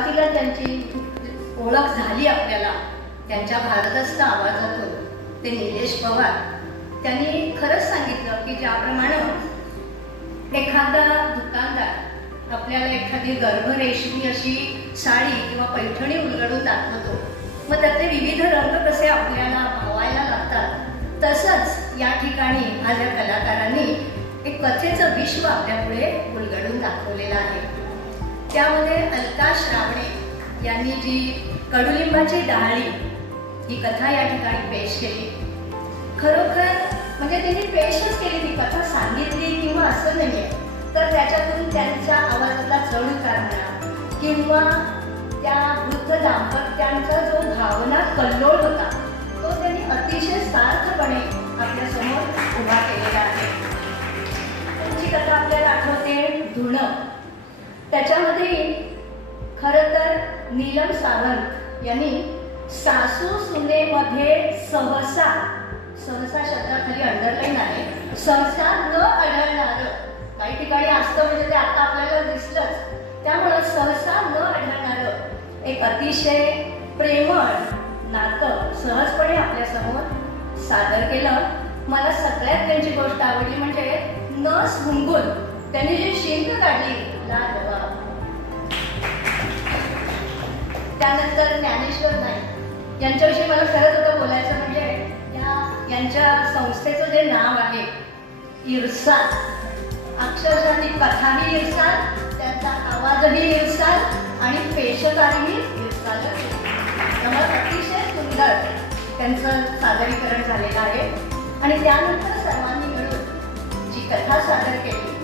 सुरुवातीला त्यांची ओळख झाली आपल्याला त्यांच्या भारदस्त आवाजातून, ते निलेश पवार, त्यांनी खरंच सांगितलं की ज्याप्रमाणे एखादा दुकानदार आपल्याला एखादी गर्भरेशमी अशी साडी किंवा पैठणी उलगडून दाखवतो, मग त्यातले विविध रंग कसे आपल्याला भावायला लागतात, तसंच या ठिकाणी आज या कलाकारांनी एक कथेचं विश्व आपल्यापुढे उलगडून दाखवलेलं आहे. त्यामध्ये अलका श्रावणे यांनी जी कडुलिंबाची डहाळी ही कथा या ठिकाणी पेश केली. खरोखर म्हणजे त्यांनी पेशच केली, ती कथा सांगितली किंवा असं नाहीये, तर त्याच्यातून त्यांच्या आवाजातला चढउतार म्हणा किंवा त्या वृद्ध दाम्पत्यांचा जो भावना कल्लोळ होता तो त्यांनी अतिशय सार्थपणे आपल्यासमोर उभा केलेला आहे. त्यांची कथा आपल्याला आठवते धुणं. त्याच्यामध्ये खरं तर नीलम सावंत यांनी सासू सुनेमध्ये सहसा शब्दाखाली अंडरलाईन आहे, सहसा न आढळणारं, काही ठिकाणी असतं म्हणजे ते आता आपल्याला दिसलंच, त्यामुळं सहसा न आढळणारं एक अतिशय प्रेमळ नातं सहजपणे आपल्यासमोर सादर केलं. मला सगळ्यात त्यांची गोष्ट आवडली म्हणजे नस हुंगून त्यांनी जी शिंक काढली लाजवाब. त्यानंतर ज्ञानेश्वर नाईक यांच्याविषयी मला खरंच होतं बोलायचं, म्हणजे यांच्या संस्थेचं जे नाव आहे इरसाल, अक्षरशः ती कथाही इरसाल, त्यांचा आवाजही इरसाल आणि पेशकारीही इरसाल. त्यामुळे अतिशय सुंदर त्यांचं सादरीकरण झालेलं आहे. आणि त्यानंतर सर्वांनी मिळून जी कथा सादर केली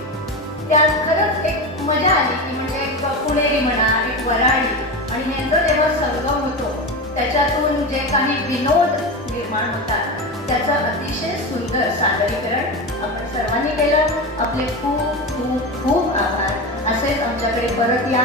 त्यात खरंच एक मजा आली की म्हणजे एक पुणेरी म्हणा, एक वराडी आणि यांचा जेव्हा संगम होतो त्याच्यातून जे काही विनोद निर्माण होतात त्याचं अतिशय सुंदर सादरीकरण आपण सर्वांनी केलं. आपले खूप खूप खूप आभार. असेच आमच्याकडे परत या.